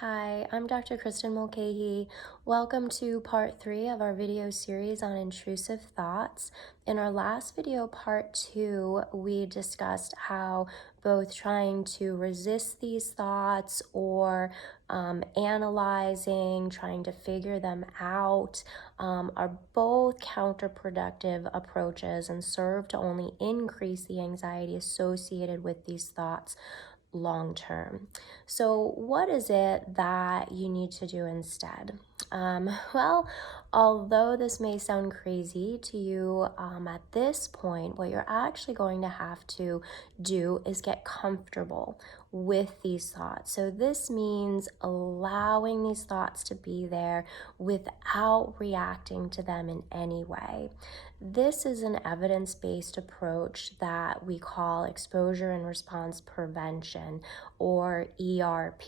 Hi, I'm Dr. Kristen Mulcahy. Welcome to part 3 of our video series on intrusive thoughts. In our last video, part 2, we discussed how both trying to resist these thoughts or analyzing, trying to figure them out, are both counterproductive approaches and serve to only increase the anxiety associated with these thoughts long term. So, what is it that you need to do instead? Well, although this may sound crazy to you at this point, what you're actually going to have to do is get comfortable with these thoughts. So, this means allowing these thoughts to be there without reacting to them in any way. This is an evidence-based approach that we call exposure and response prevention, or ERP.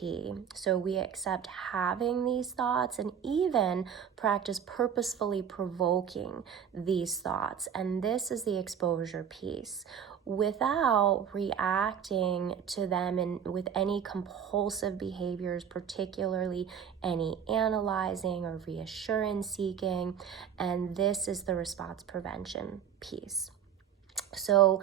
So we accept having these thoughts and even practice purposefully provoking these thoughts. And this is the exposure piece, without reacting to them with any compulsive behaviors, particularly any analyzing or reassurance seeking. And this is the response prevention piece. So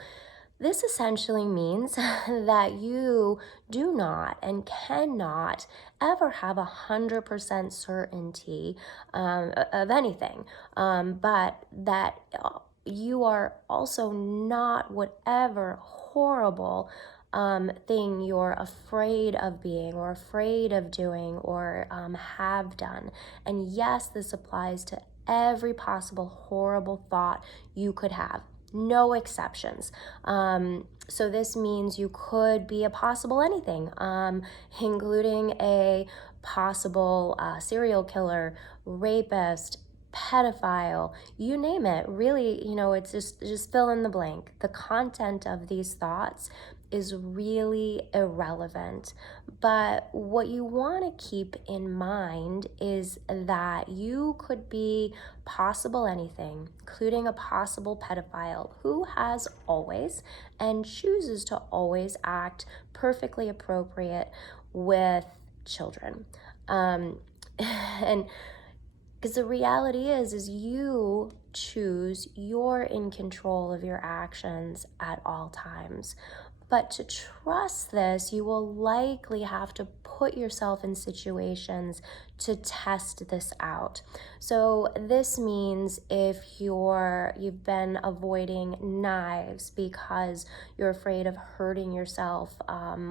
this essentially means that you do not and cannot ever have 100% certainty of anything, but that you are also not whatever horrible thing you're afraid of being or afraid of doing or have done. And yes, this applies to every possible horrible thought you could have. No exceptions. So this means you could be a possible anything, including a possible serial killer, rapist, pedophile, you name it. Really, it's just fill in the blank. The content of these thoughts is really irrelevant. But what you want to keep in mind is that you could be possible anything, including a possible pedophile who has always and chooses to always act perfectly appropriate with children. And because the reality is you choose, you're in control of your actions at all times. But to trust this, you will likely have to put yourself in situations to test this out. So this means if you've been avoiding knives because you're afraid of hurting yourself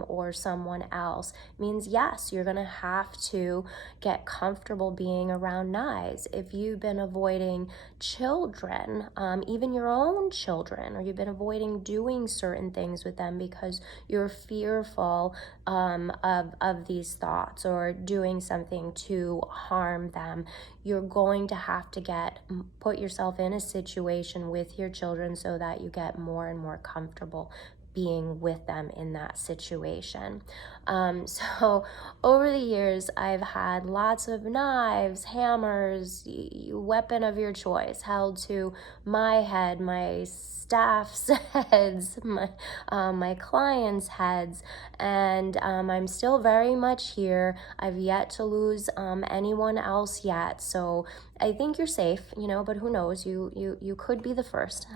or someone else, it means yes, you're gonna have to get comfortable being around knives. If you've been avoiding children, even your own children, or you've been avoiding doing certain things with them because you're fearful of these thoughts or doing something to harm them, you're going to have to put yourself in a situation with your children so that you get more and more comfortable being with them in that situation. So over the years, I've had lots of knives, hammers, weapon of your choice held to my head, my staff's heads, my clients' heads, and I'm still very much here. I've yet to lose anyone else yet, so I think you're safe, but who knows? You could be the first.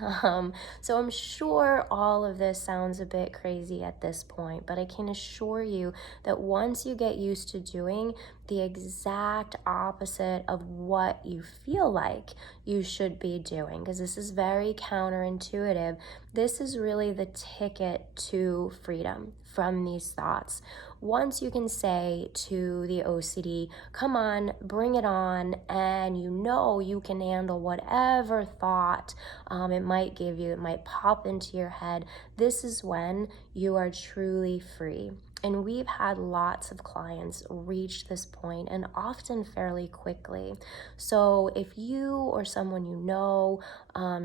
So I'm sure all of this sounds a bit crazy at this point, but I can assure you that once you get used to doing the exact opposite of what you feel like you should be doing, because this is very counterintuitive, this is really the ticket to freedom from these thoughts. Once you can say to the OCD, come on, bring it on, and you can handle whatever thought it might give you, it might pop into your head, this is when you are truly free. And we've had lots of clients reach this point, and often fairly quickly. So if you or someone you know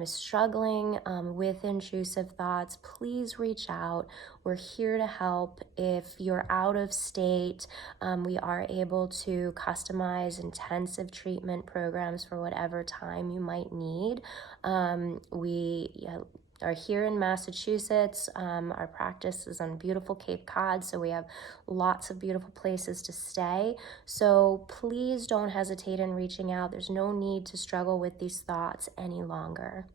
is struggling with intrusive thoughts, please reach out. We're here to help. If you're out of state, we are able to customize intensive treatment programs for whatever time you might need. We are here in Massachusetts. Our practice is on beautiful Cape Cod, so we have lots of beautiful places to stay. So please don't hesitate in reaching out. There's no need to struggle with these thoughts any longer.